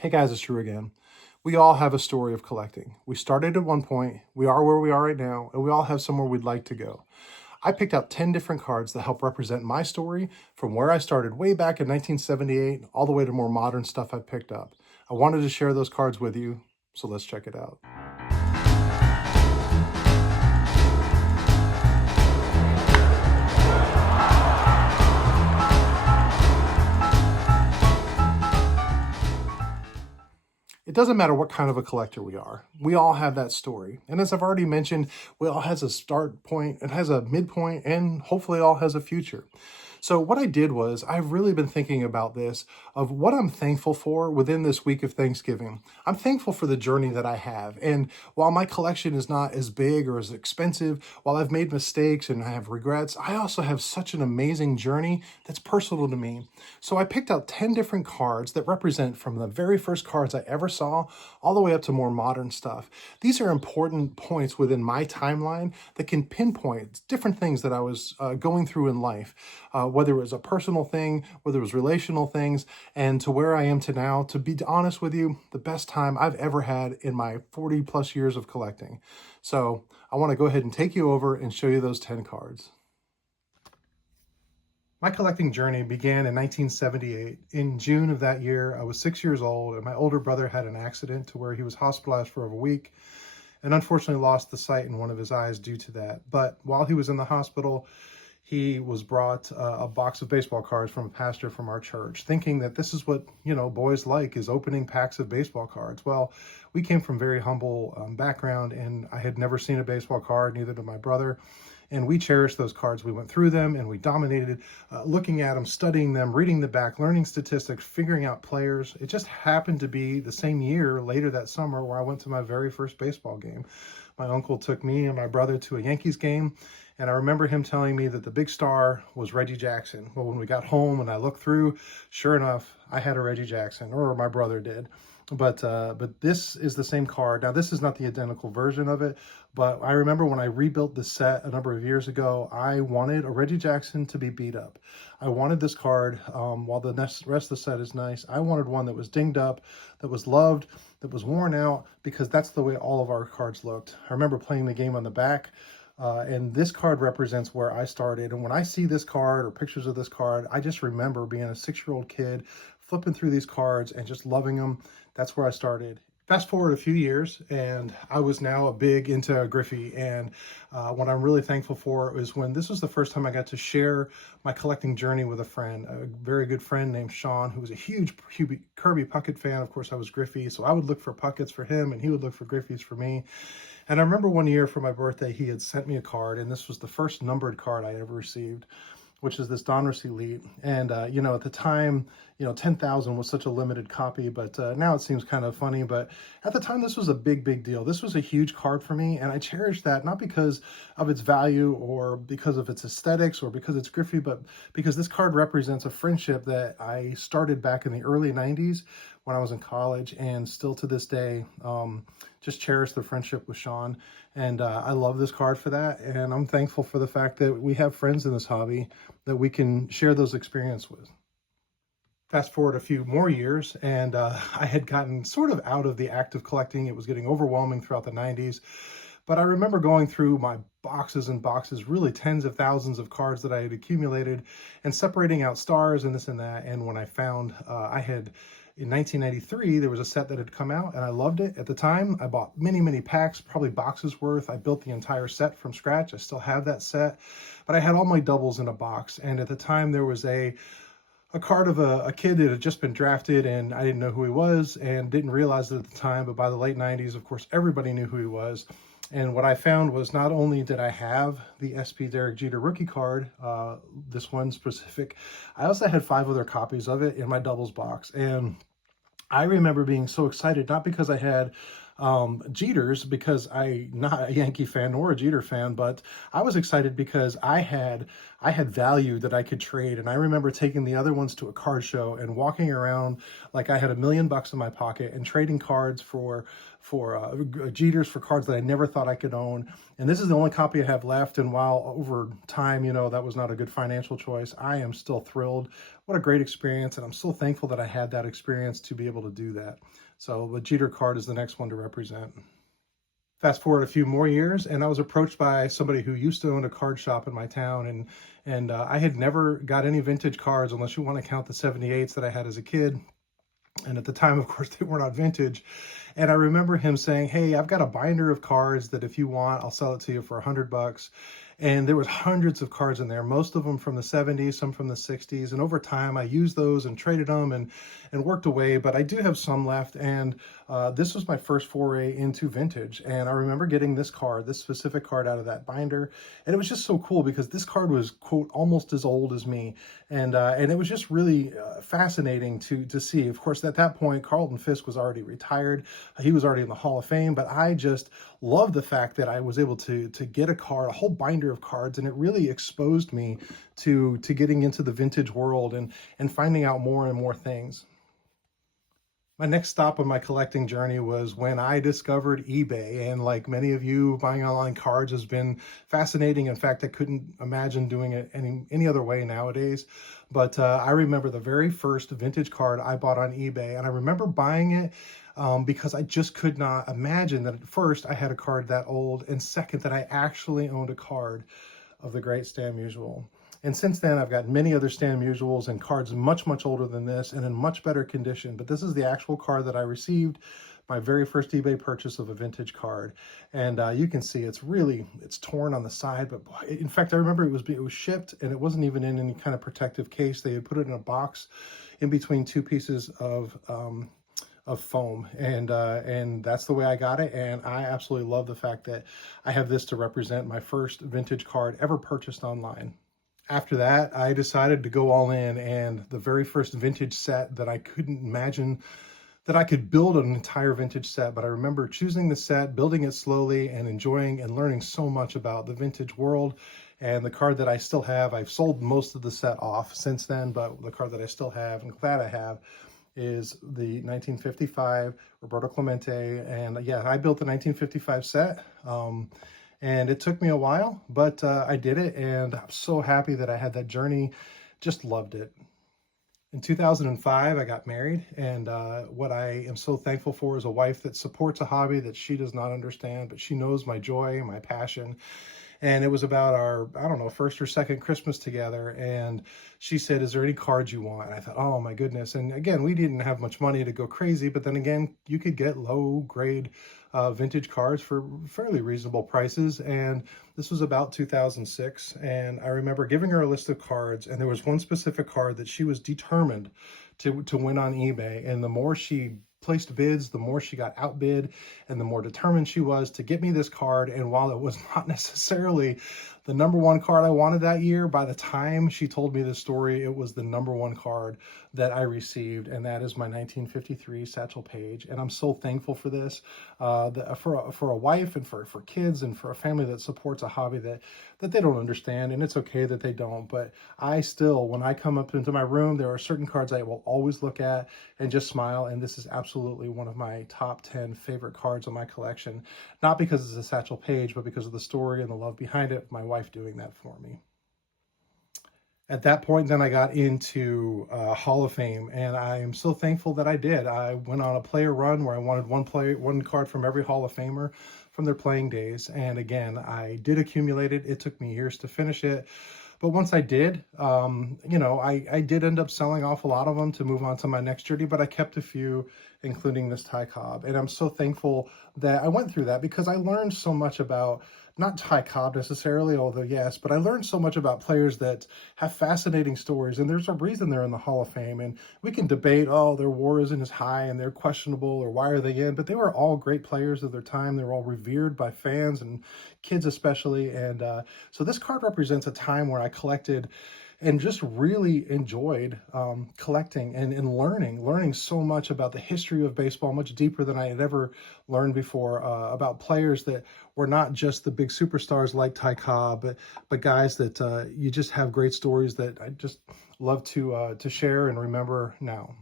Hey guys, it's Drew again. We all have a story of collecting. We started at one point, we are where we are right now, and we all have somewhere we'd like to go. I picked out 10 different cards that help represent my story from where I started way back in 1978 all the way to more modern stuff I picked up. I wanted to share those cards with you, so let's check it out. It doesn't matter what kind of a collector we are. We all have that story. And as I've already mentioned, we all has a start point, it has a midpoint, and hopefully it all has a future. So what I did was I've really been thinking about this of what I'm thankful for within this week of Thanksgiving. I'm thankful for the journey that I have. And while my collection is not as big or as expensive, while I've made mistakes and I have regrets, I also have such an amazing journey that's personal to me. So I picked out 10 different cards that represent from the very first cards I ever saw all the way up to more modern stuff. These are important points within my timeline that can pinpoint different things that I was going through in life. Whether it was a personal thing, whether it was relational things, and to where I am to now, to be honest with you, the best time I've ever had in my 40 plus years of collecting. So I want to go ahead and take you over and show you those 10 cards. My collecting journey began in 1978. In June of that year, I was 6 years old, and my older brother had an accident to where he was hospitalized for over a week and unfortunately lost the sight in one of his eyes due to that. But while he was in the hospital, he was brought a box of baseball cards from a pastor from our church, thinking that this is what, boys like, is opening packs of baseball cards. Well, we came from very humble background, and I had never seen a baseball card, neither did my brother. And we cherished those cards. We went through them and we dominated, looking at them, studying them, reading the back, learning statistics, figuring out players. It just happened to be the same year later that summer where I went to my very first baseball game. My uncle took me and my brother to a Yankees game, and I remember him telling me that the big star was Reggie Jackson. Well, when we got home and I looked through, sure enough, I had a Reggie Jackson, or my brother did. But this is the same card. Now, this is not the identical version of it, but I remember when I rebuilt this set a number of years ago, I wanted a Reggie Jackson to be beat up. I wanted this card, while the rest of the set is nice, I wanted one that was dinged up, that was loved, that was worn out, because that's the way all of our cards looked. I remember playing the game on the back, and this card represents where I started. And when I see this card or pictures of this card, I just remember being a 6-year-old kid, flipping through these cards and just loving them. That's where I started. Fast forward a few years, and I was now a big into Griffey. And what I'm really thankful for is when this was the first time I got to share my collecting journey with a friend, a very good friend named Sean, who was a huge Kirby Puckett fan. Of course, I was Griffey, so I would look for Pucketts for him, and he would look for Griffeys for me. And I remember one year for my birthday, he had sent me a card, and this was the first numbered card I ever received, which is this Donruss Elite. And, at the time, 10,000 was such a limited copy, but now it seems kind of funny. But at the time, this was a big, big deal. This was a huge card for me, and I cherish that, not because of its value or because of its aesthetics or because it's Griffey, but because this card represents a friendship that I started back in the early 90s when I was in college, and still to this day, just cherish the friendship with Sean. And I love this card for that, and I'm thankful for the fact that we have friends in this hobby that we can share those experiences with. Fast forward a few more years, and I had gotten sort of out of the act of collecting. It was getting overwhelming throughout the 90s. But I remember going through my boxes and boxes, really tens of thousands of cards that I had accumulated, and separating out stars and this and that. And when I found in 1993, there was a set that had come out, and I loved it. At the time, I bought many, many packs, probably boxes worth. I built the entire set from scratch. I still have that set, but I had all my doubles in a box. And at the time, there was a card of a kid that had just been drafted, and I didn't know who he was and didn't realize it at the time. But by the late 90s, of course, everybody knew who he was. And what I found was not only did I have the SP Derek Jeter rookie card, this one specific, I also had 5 other copies of it in my doubles box. And I remember being so excited, not because I had Jeters, because I'm not a Yankee fan nor a Jeter fan, but I was excited because I had value that I could trade. And I remember taking the other ones to a card show and walking around like I had $1 million in my pocket and trading cards for Jeters, for cards that I never thought I could own. And this is the only copy I have left. And while over time, that was not a good financial choice, I am still thrilled what a great experience. And I'm so thankful that I had that experience to be able to do that. So the Jeter card is the next one to represent. Fast forward a few more years, and I was approached by somebody who used to own a card shop in my town, and I had never got any vintage cards unless you want to count the 78s that I had as a kid. And at the time, of course, they were not vintage. And I remember him saying, hey, I've got a binder of cards that if you want, I'll sell it to you for $100. And there was hundreds of cards in there, most of them from the 70s, some from the 60s. And over time, I used those and traded them and worked away. But I do have some left. And this was my first foray into vintage. And I remember getting this card, this specific card out of that binder. And it was just so cool because this card was, quote, almost as old as me. And it was just really fascinating to see. Of course, at that point, Carlton Fisk was already retired. He was already in the Hall of Fame. But I just loved the fact that I was able to get a card, a whole binder of cards, and it really exposed me to getting into the vintage world and finding out more and more things. My next stop on my collecting journey was when I discovered eBay, and like many of you, buying online cards has been fascinating. In fact, I couldn't imagine doing it any other way nowadays. But I remember the very first vintage card I bought on eBay, and I remember buying it because I just could not imagine that at first I had a card that old, and second, that I actually owned a card of the great Stan Musial. And since then, I've got many other Stan Musials and cards much, much older than this and in much better condition. But this is the actual card that I received, my very first eBay purchase of a vintage card. And you can see it's torn on the side. But boy, in fact, I remember it was shipped and it wasn't even in any kind of protective case. They had put it in a box in between two pieces of foam, and that's the way I got it. And I absolutely love the fact that I have this to represent my first vintage card ever purchased online. After that, I decided to go all in, and the very first vintage set that I couldn't imagine that I could build an entire vintage set, but I remember choosing the set, building it slowly, and enjoying and learning so much about the vintage world. And the card that I still have, I've sold most of the set off since then, but the card that I still have, and glad I have, is the 1955 Roberto Clemente. And yeah, I built the 1955 set. And it took me a while, but I did it, and I'm so happy that I had that journey. Just loved it. In 2005, I got married, and what I am so thankful for is a wife that supports a hobby that she does not understand, but she knows my joy, my passion. And it was about our, I don't know, first or second Christmas together. And she said, is there any cards you want? And I thought, oh my goodness. And again, we didn't have much money to go crazy, but then again, you could get low grade vintage cards for fairly reasonable prices. And this was about 2006. And I remember giving her a list of cards, and there was one specific card that she was determined to win on eBay. And the more she placed bids, the more she got outbid, and the more determined she was to get me this card. And while it was not necessarily the number one card I wanted that year, by the time she told me this story, it was the number one card that I received, and that is my 1953 Satchel Paige. And I'm so thankful for this, for a wife and for kids and for a family that supports a hobby that they don't understand, and it's okay that they don't. But I still, when I come up into my room, there are certain cards I will always look at and just smile, and this is absolutely one of my top 10 favorite cards in my collection. Not because it's a Satchel Paige, but because of the story and the love behind it, my wife doing that for me. At that point, then I got into Hall of Fame, and I am so thankful that I did. I went on a player run where I wanted one card from every Hall of Famer from their playing days. And again, I did accumulate it. It took me years to finish it. But once I did, I did end up selling off a lot of them to move on to my next journey, but I kept a few, including this Ty Cobb. And I'm so thankful that I went through that because I learned so much about, not Ty Cobb necessarily, although yes, but I learned so much about players that have fascinating stories, and there's a reason they're in the Hall of Fame. And we can debate, oh, their WAR isn't as high and they're questionable, or why are they in? But they were all great players of their time. They were all revered by fans and kids especially. And so this card represents a time where I collected and just really enjoyed collecting and learning so much about the history of baseball, much deeper than I had ever learned before, about players that were not just the big superstars like Ty Cobb, but guys that you just have great stories that I just love to share and remember now.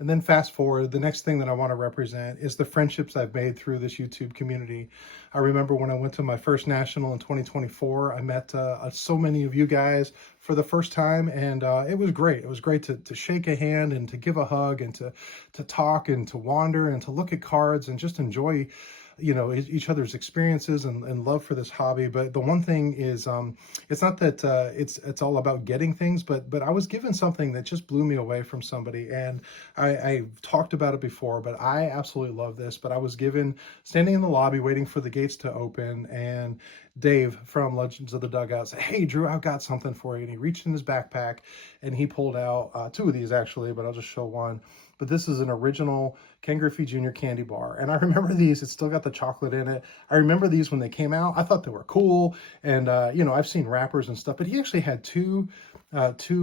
And then fast forward, the next thing that I want to represent is the friendships I've made through this YouTube community. I remember when I went to my first national in 2024, I met so many of you guys for the first time, and it was great. It was great to shake a hand and to give a hug and to talk and to wander and to look at cards and just enjoy, each other's experiences and love for this hobby. But the one thing is, it's not that it's all about getting things, but I was given something that just blew me away from somebody, and I've talked about it before, but I absolutely love this. But I was given, standing in the lobby waiting for the gates to open, and Dave from Legends of the Dugout said, "Hey Drew, I've got something for you." And he reached in his backpack and he pulled out two of these actually, but I'll just show one. But this is an original Ken Griffey Jr. candy bar. And I remember these, it's still got the chocolate in it. I remember these when they came out. I thought they were cool. And, I've seen wrappers and stuff, but he actually had two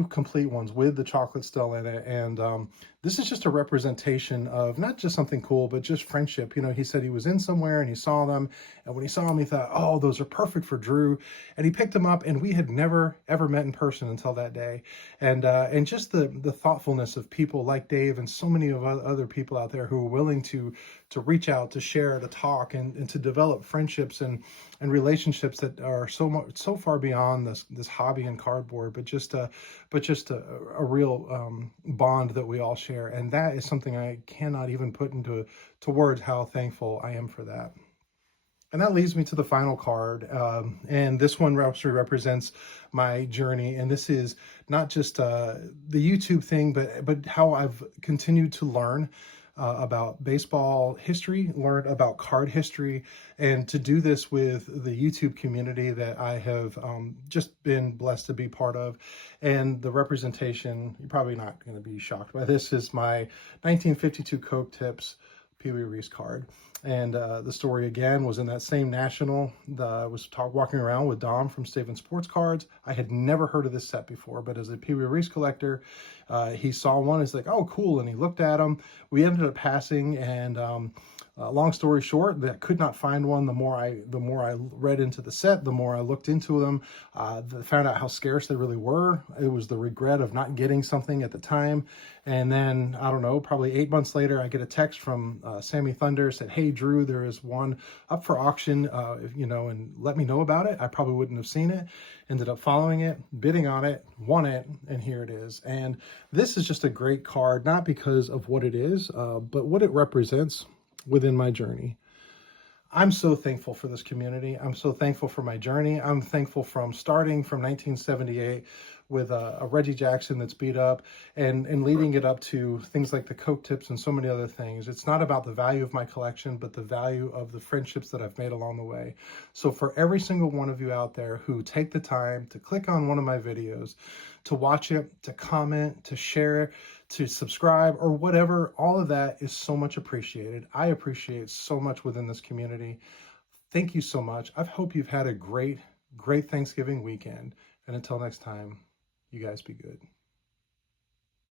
complete ones with the chocolate still in it. And this is just a representation of not just something cool, but just friendship. He said he was in somewhere and he saw them. And when he saw them, he thought, oh, those are perfect for Drew. And he picked them up, and we had never, ever met in person until that day. And just the thoughtfulness of people like Dave and so many of other people out there who are willing to reach out, to share, to talk, and to develop friendships and relationships that are so far beyond this hobby and cardboard, but just a real bond that we all share. And that is something I cannot even put into words how thankful I am for that. And that leads me to the final card. And this one actually represents my journey. And this is not just the YouTube thing, but how I've continued to learn about baseball history, learn about card history, and to do this with the YouTube community that I have just been blessed to be part of. And the representation, you're probably not going to be shocked by this, is my 1952 Coke Tips Pee Wee Reese card. And the story again was in that same national. I was walking around with Dom from Staven Sports Cards. I had never heard of this set before, but as a Pee Wee Reese collector, he saw one. He's like, "Oh, cool!" And he looked at them. We ended up passing, and long story short, I could not find one. The more I read into the set, the more I looked into them, found out how scarce they really were. It was the regret of not getting something at the time. And then, I don't know, probably 8 months later, I get a text from Sammy Thunder, said, "Hey Drew, there is one up for auction, and let me know about it." I probably wouldn't have seen it. Ended up following it, bidding on it, won it, and here it is. And this is just a great card, not because of what it is, but what it represents within my journey. I'm so thankful for this community. I'm so thankful for my journey. I'm thankful from starting from 1978 with a Reggie Jackson that's beat up and leading it up to things like the Coke Tips and so many other things. It's not about the value of my collection, but the value of the friendships that I've made along the way. So for every single one of you out there who take the time to click on one of my videos, to watch it, to comment, to share it, to subscribe, or whatever, all of that is so much appreciated. I appreciate so much within this community. Thank you so much. I hope you've had a great Thanksgiving weekend. And until next time, you guys be good.